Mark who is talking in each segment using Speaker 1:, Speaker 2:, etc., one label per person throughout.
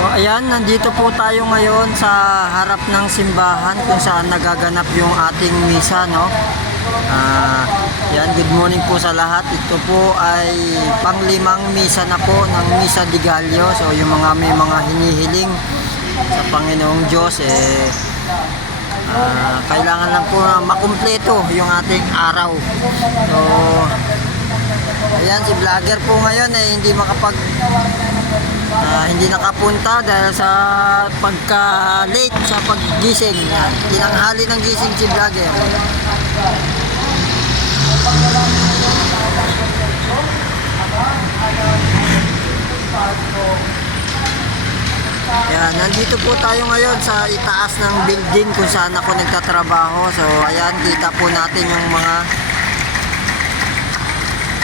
Speaker 1: O, ayan, nandito po tayo ngayon sa harap ng simbahan kung saan nagaganap yung ating misa, no? Ah, yan, good morning po sa lahat. Ito po ay panglimang misa na po ng Misa di Gallo. So, yung mga may mga hinihiling sa Panginoong Diyos, eh, ah, kailangan lang po na makumpleto yung ating araw. So, ayan, si vlogger po ngayon ay hindi makapag Ah, hindi nakapunta dahil sa pagka-late sa paggising. Yan. Tinanghali ng gising si vlogger. Yan, nandito po tayo ngayon sa itaas ng building kung saan ako nagtatrabaho. So, ayan, kita po natin yung mga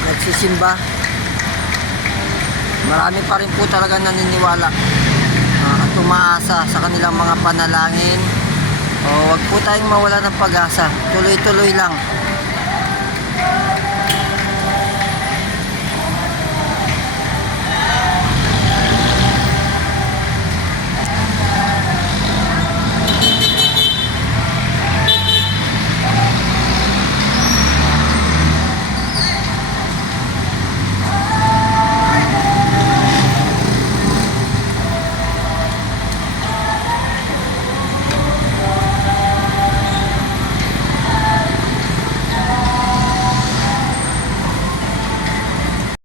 Speaker 1: nagsisimba. Marami pa rin po talaga naniniwala ah, at umaasa sa kanilang mga panalangin. O, wag po tayong mawala ng pag-asa. Tuloy-tuloy lang.